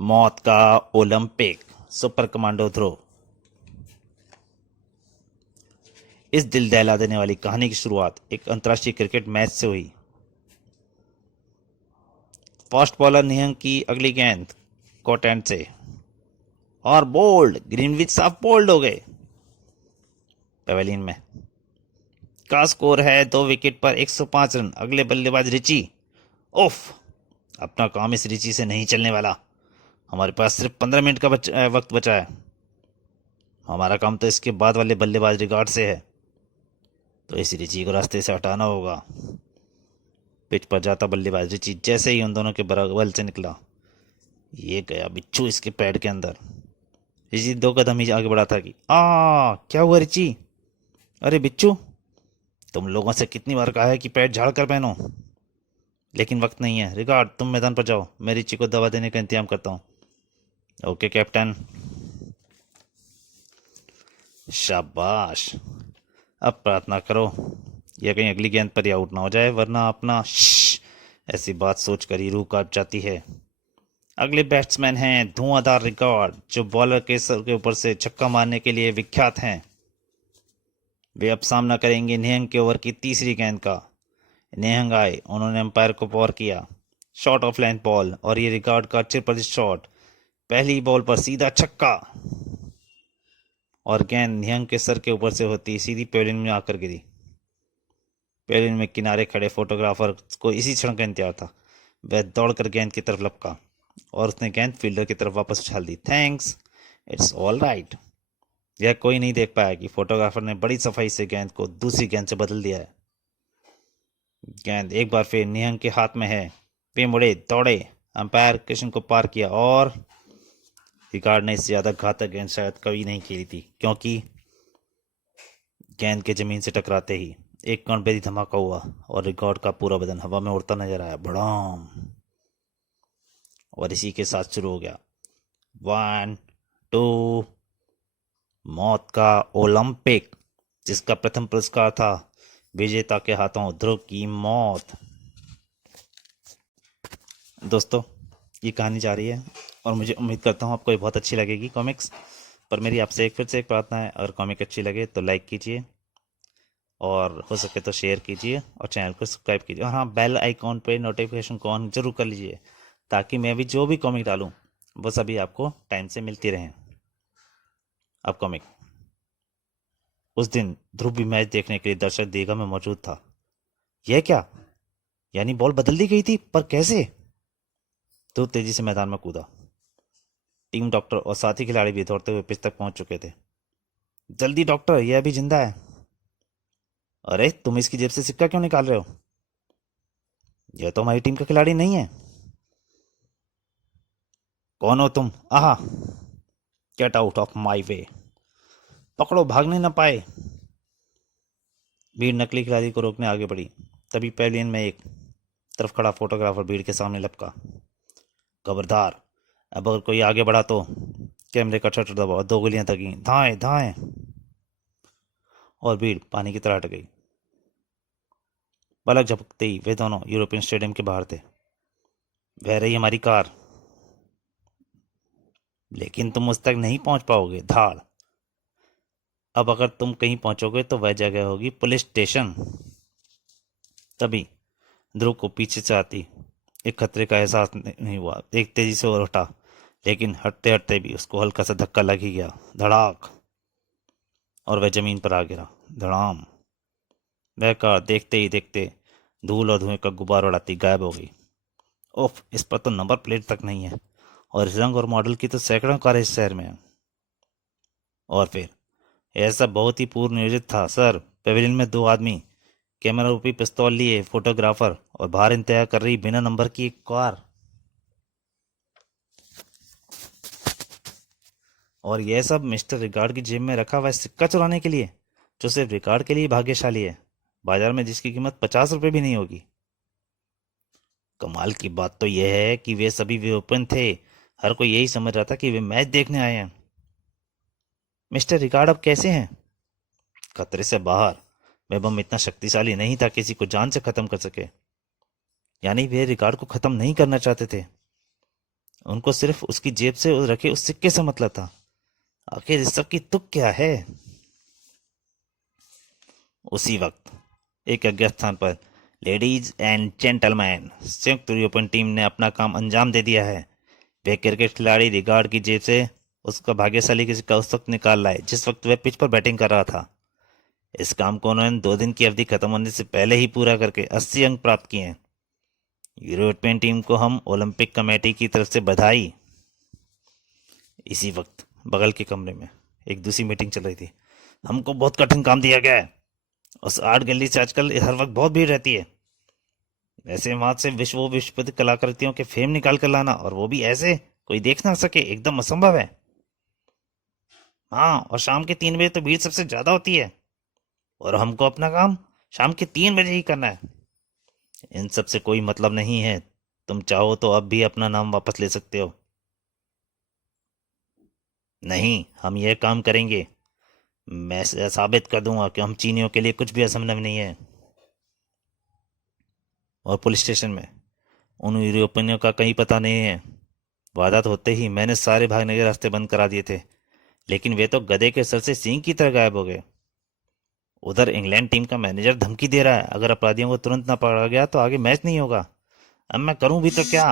मौत का Olympic super commando ध्रुव। इस दिल दहला देने वाली कहानी की शुरुआत एक अंतर्राष्ट्रीय क्रिकेट मैच से हुई। फास्ट बॉलर निहंग की अगली गेंद कॉट एंड से और बोल्ड ग्रीनविच साफ बोल्ड हो गए। पवेलियन में का स्कोर है 2 विकेट पर 105 रन। अगले बल्लेबाज रिची। ओफ, अपना काम इस रिची से नहीं चलने वाला। हमारे पास सिर्फ 15 मिनट का वक्त बचा है। हमारा काम तो इसके बाद वाले बल्लेबाज रिगार्ड से है, तो इस रिची को रास्ते से हटाना होगा। पिच पर जाता बल्लेबाज रिची जैसे ही उन दोनों के बगल से निकला, ये गया बिच्छू इसके पैड के अंदर। रिची 2 कदम ही आगे बढ़ा था कि क्या हुआ रिची? अरे बिच्छू, तुम लोगों से कितनी बार कहा है कि पैड झाड़ कर पहनो, लेकिन वक्त नहीं है। रिगार्ड, तुम मैदान पर जाओ, मैं रिची को दवा देने का इंतजाम करता हूँ। Okay captain. शाबाश, अब प्रार्थना करो यह कहीं अगली गेंद पर ही आउट ना हो जाए, वरना अपना ऐसी बात सोचकर ही रूह कांप जाती है। अगले बैट्समैन हैं धुआंधार रिकॉर्ड, जो बॉलर के सर के ऊपर से छक्का मारने के लिए विख्यात हैं। वे अब सामना करेंगे निहंग के ओवर की तीसरी गेंद का। निहंग आए, उन्होंने अंपायर को पॉर किया। शॉट ऑफ लेंथ बॉल, और ये रिकॉर्ड का चिरपरिचित शॉट। पहली बॉल पर सीधा छक्का, और गेंद निहंग के सर के ऊपर से होती सीधी पेविलियन में आकर गिरी। पेविलियन में किनारे खड़े फोटोग्राफर को इसी क्षण का इंतजार था। वह दौड़कर गेंद की तरफ लपका और उसने गेंद फील्डर की तरफ वापस उछाल दी। Thanks, it's all right. यह कोई नहीं देख पाया कि फोटोग्राफर ने बड़ी सफाई से गेंद को दूसरी गेंद से बदल दिया है। गेंद एक बार फिर निहंग के हाथ में है। वे मुड़े, दौड़े, अंपायर कृष्ण को पार किया, और रिकॉर्ड ने इससे ज्यादा घातक गेंद शायद कभी नहीं खेली थी, क्योंकि गेंद के जमीन से टकराते ही एक कणभेदी धमाका हुआ और रिकॉर्ड का पूरा बदन हवा में उड़ता नजर आया। बड़ाम, और इसी के साथ शुरू हो गया 1, 2, मौत का ओलंपिक, जिसका प्रथम पुरस्कार था विजेता के हाथों ध्रुव की मौत। दोस्तों, ये कहानी जारी है और मुझे उम्मीद करता हूँ आपको ये बहुत अच्छी लगेगी कॉमिक्स। पर मेरी आपसे फिर से एक प्रार्थना है, अगर कॉमिक अच्छी लगे तो लाइक कीजिए, और हो सके तो शेयर कीजिए, और चैनल को सब्सक्राइब कीजिए, और हाँ, बेल आइकॉन पे नोटिफिकेशन को ऑन जरूर कर लीजिए, ताकि मैं भी जो भी कॉमिक डालूँ वो सभी आपको टाइम से मिलती रहें। अब कॉमिक। उस दिन ध्रुव भी मैच देखने के लिए दर्शक दीर्घा में मौजूद था। यह क्या? यानी बॉल बदल दी गई थी, पर कैसे? ध्रुव तेजी से मैदान में कूदा। टीम डॉक्टर और साथी खिलाड़ी भी दौड़ते हुए पिच तक पहुंच चुके थे। जल्दी डॉक्टर, यह अभी जिंदा है। अरे, तुम इसकी जेब से सिक्का क्यों निकाल रहे हो? यह तो हमारी टीम का खिलाड़ी नहीं है। कौन हो तुम? आहा, गेट आउट ऑफ माई वे। पकड़ो, भागने न पाए। भीड़ नकली खिलाड़ी को रोकने आगे बढ़ी। तभी पेविलियन में एक तरफ खड़ा फोटोग्राफर भीड़ के सामने लपका। खबरदार, अब अगर कोई आगे बढ़ा तो। कैमरे का शटर दबा और 2 गोलियां दगी। धाएं धाएं, और भीड़ पानी की तरह हट गई। पलक झपकते ही वे दोनों यूरोपियन स्टेडियम के बाहर थे। वह रही हमारी कार, लेकिन तुम उस तक नहीं पहुंच पाओगे। धाड़। अब अगर तुम कहीं पहुंचोगे तो वह जगह होगी पुलिस स्टेशन। तभी ध्रुव को पीछे से आती एक खतरे का एहसास नहीं हुआ। एक तेजी से और हटा, लेकिन हटते हटते भी उसको हल्का सा धक्का लग ही गया। धड़ाक, और वह जमीन पर आ गिरा। धड़ाम। वह कार देखते ही देखते धूल और धुएं का गुब्बार उड़ाती गायब हो गई। ओफ, इस पर तो नंबर प्लेट तक नहीं है, और इस रंग और मॉडल की तो सैकड़ों कारें इस शहर में हैं। और फिर यह सब बहुत ही पूर्व नियोजित था सर। पेविलियन में 2 आदमी, कैमरा रूपी पिस्तौल लिए फोटोग्राफर, और बाहर इंतजार कर रही बिना नंबर की एक कार। और यह सब मिस्टर रिकार्ड की जेब में रखा हुआ सिक्का चुराने के लिए, जो सिर्फ रिकार्ड के लिए भाग्यशाली है, बाजार में जिसकी कीमत 50 रुपए भी नहीं होगी। कमाल की बात तो यह है कि वे सभी विलोपन थे। हर कोई यही समझ रहा था कि वे मैच देखने आए हैं। मिस्टर रिकार्ड अब कैसे हैं? खतरे से बाहर। वह बम इतना शक्तिशाली नहीं था किसी को जान से खत्म कर सके। यानी वे रिकार्ड को खत्म नहीं करना चाहते थे। उनको सिर्फ उसकी जेब से रखे उस सिक्के से मतलब था। आखिर इस सब की तुक क्या है? उसी वक्त एक अज्ञात स्थान पर, लेडीज एंड जेंटलमैन, संयुक्त यूरोपियन टीम ने अपना काम अंजाम दे दिया है। वे क्रिकेट खिलाड़ी रिगार्ड की जेब से उसका भाग्यशाली किसी का उस वक्त निकाल लाए जिस वक्त वह पिच पर बैटिंग कर रहा था। इस काम को उन्होंने 2 दिन की अवधि खत्म होने से पहले ही पूरा करके 80 अंक प्राप्त किए हैं। यूरोपियन टीम को हम ओलंपिक कमेटी की तरफ से बधाई। इसी वक्त बगल के कमरे में एक दूसरी मीटिंग चल रही थी। हमको बहुत कठिन काम दिया गया है। उस आर्ट गैलरी से आजकल हर वक्त बहुत भीड़ रहती है। वैसे वहां से विश्व प्रसिद्ध कलाकृतियों के फ्रेम निकाल कर लाना, और वो भी ऐसे कोई देख ना सके, एकदम असंभव है। हाँ, और शाम के 3 बजे तो भीड़ सबसे ज्यादा होती है, और हमको अपना काम शाम के 3 बजे ही करना है। इन सब से कोई मतलब नहीं है। तुम चाहो तो अब भी अपना नाम वापस ले सकते हो। नहीं, हम यह काम करेंगे। मैं साबित कर दूंगा कि हम चीनियों के लिए कुछ भी असंभव नहीं है। और पुलिस स्टेशन में उन यूरोपियनों का कहीं पता नहीं है। वारदात होते ही मैंने सारे भागने के रास्ते बंद करा दिए थे, लेकिन वे तो गधे के सर से सींग की तरह गायब हो गए। उधर इंग्लैंड टीम का मैनेजर धमकी दे रहा है, अगर अपराधियों को तुरंत ना पकड़ा गया तो आगे मैच नहीं होगा। अब मैं करूं भी तो क्या?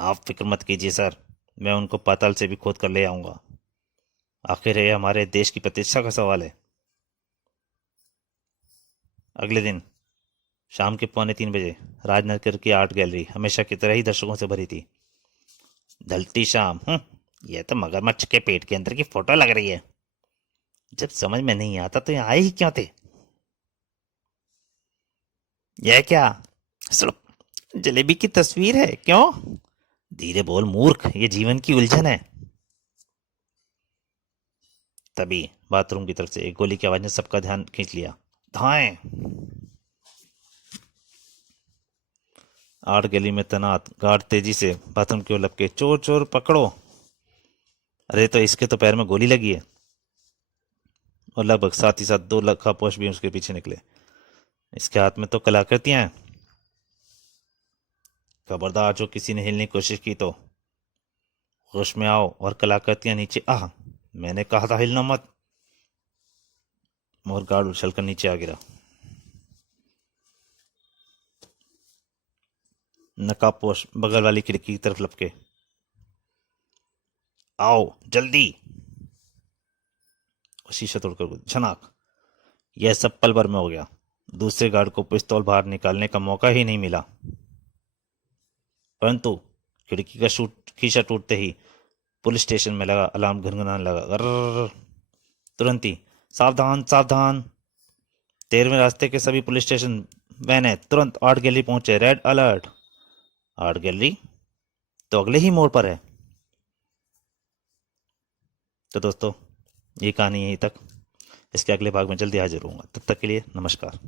आप फिक्र मत कीजिए सर, मैं उनको पाताल से भी खोद कर ले आऊंगा। आखिर ये हमारे देश की प्रतिष्ठा का सवाल है। अगले दिन शाम के 2:45 बजे राजनगर की आर्ट गैलरी हमेशा की तरह ही दर्शकों से भरी थी। ढलती शाम। यह तो मगरमच्छ के पेट के अंदर की फोटो लग रही है। जब समझ में नहीं आता तो यहाँ आए ही क्यों थे? यह क्या? सिर्फ जलेबी की तस्वीर है, क्यों? धीरे बोल मूर्ख, ये जीवन की उलझन है। तभी बाथरूम की तरफ से एक गोली की आवाज ने सबका ध्यान खींच लिया। धाएं! आर्ट गैलरी में तैनात गार्ड तेजी से बाथरूम की ओर लपके। चोर चोर पकड़ो! अरे तो इसके तो पैर में गोली लगी है। और लगभग साथ ही साथ 2 लखापोश भी उसके पीछे निकले। इसके हाथ में तो कलाकृतियां हैं। खबरदार, जो किसी ने हिलने की कोशिश की तो होश में आओ और कलाकृतियां नीचे। आह, मैंने कहा था हिलना मत। मोर गार्ड उछलकर नीचे आ गिरा। नकाबपोश बगल वाली खिड़की की तरफ लपके। आओ जल्दी! और शीशा तोड़कर झनाक। यह सब पल भर में हो गया। दूसरे गार्ड को पिस्तौल बाहर निकालने का मौका ही नहीं मिला, परंतु खिड़की का शीशा टूटते ही पुलिस स्टेशन में लगा अलार्म घनघनाने लगा। गर्र! तुरंत ही सावधान सावधान! 13वें रास्ते के सभी पुलिस स्टेशन वैन तुरंत आर्ट गैलरी पहुंचे। Red alert! आर्ट गैलरी तो अगले ही मोड़ पर है। तो दोस्तों, ये कहानी यहीं तक। इसके अगले भाग में जल्दी हाजिर होऊंगा। तब तक के लिए नमस्कार।